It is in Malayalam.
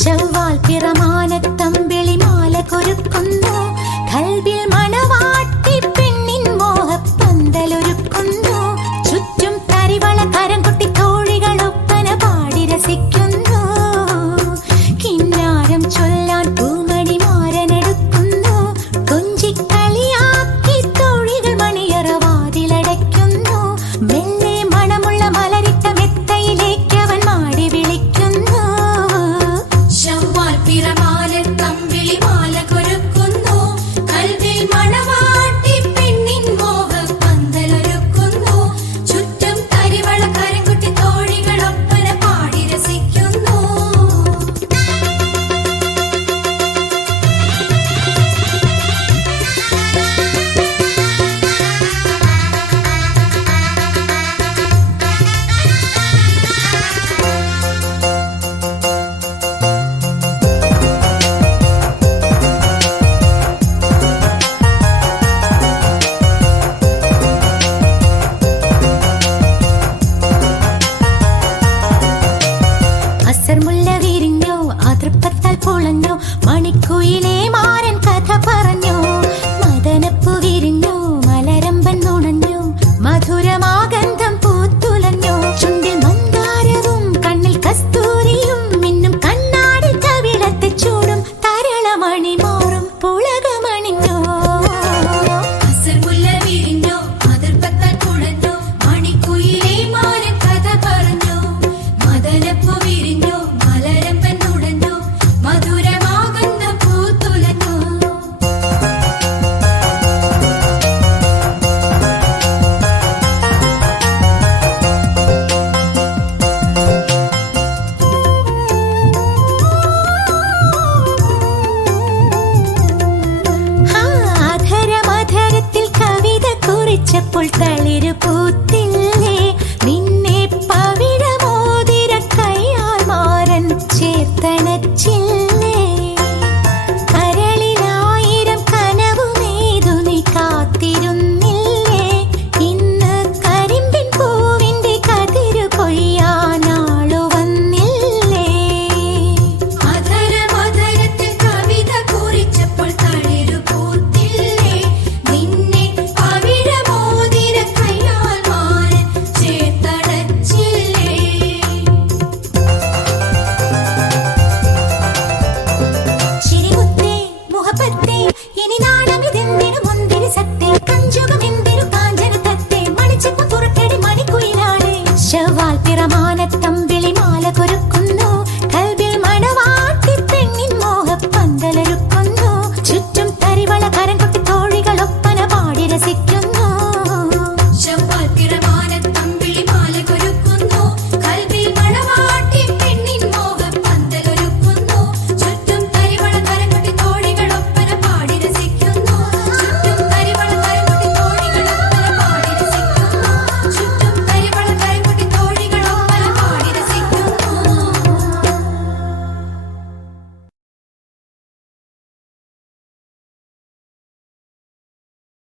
ചൊവ്വാൽ പിറമാനത്തമ്പിളി മാല കൊരുക്കുന്നു, കൽവിൽ മണവാട്ടി പെണ്ണിൻ മോഹപ്പന്തലൊരുക്കുന്നു. ചുറ്റും തരിവള കരം കൊട്ടി തോഴികൾ ഒപ്പന പാടി രസിക്കുന്നു. കിന്നാരം ചൊല്ലാൻ പൂമണി മാരനെടുക്കുന്നു, കൊഞ്ചിക്കളിയാക്കി തോഴികൾ മണിയറ വാതിലടയ്ക്കുന്നു. മെല്ലെ മണമുള്ള മലരിട്ട മെത്തയിലേക്ക് അവൻ മാടി വിളിക്കുന്നു. ചൊവ്വാൽ പിറമാനത്തമ്പിളി മാല കൊരുക്കുന്നു, കൽവിൽ മണവാട്ടി പെണ്ണിൻ മോഹപ്പന്തലൊരുക്കുന്നു. ചുറ്റും തരിവള കരം കൊട്ടി തോഴികൾ ഒപ്പന പാടി രസിക്കുന്നു. അസർമുല്ല വിരിഞ്ഞോ, അതൃപ്പത്താൽ പൊളഞ്ഞോ, മണിക്കുയിലേ മാരൻ കഥ പറഞ്ഞു. മദനപ്പൂ വിരിഞ്ഞോ, മലരമ്പൻ നുണഞ്ഞു, മധുരമാഗന്ധം പൂത്തുലഞ്ഞു. ചുണ്ടിൽ മന്ദാരവും കണ്ണിൽ കസ്തൂരിയും മിന്നും, കണ്ണാടിൽ കവിളത്തെ ചൂടും തരളമണി മാറും പുളകമണിഞ്ഞോ. അസർമുല്ല വിരിഞ്ഞോ, അതൃപ്പത്താൽ പൊളഞ്ഞോ, മണിക്കുയിലേ മാരൻ കഥ പറഞ്ഞു. മദനപ്പൂ വിരിഞ്ഞോ, മലരമ്പൻ നുണഞ്ഞോ, മധുരമാഗന്ധം പൂത്തുലഞ്ഞു. ആധരമധരത്തിൽ കവിത കുറിച്ചപ്പോൾ തളിരു പൂത്തില്ലേ, നിന്നെ പവിഴമോതിര കയ്യാൽ മാറൻ ചേർത്തണച്ചില്ല.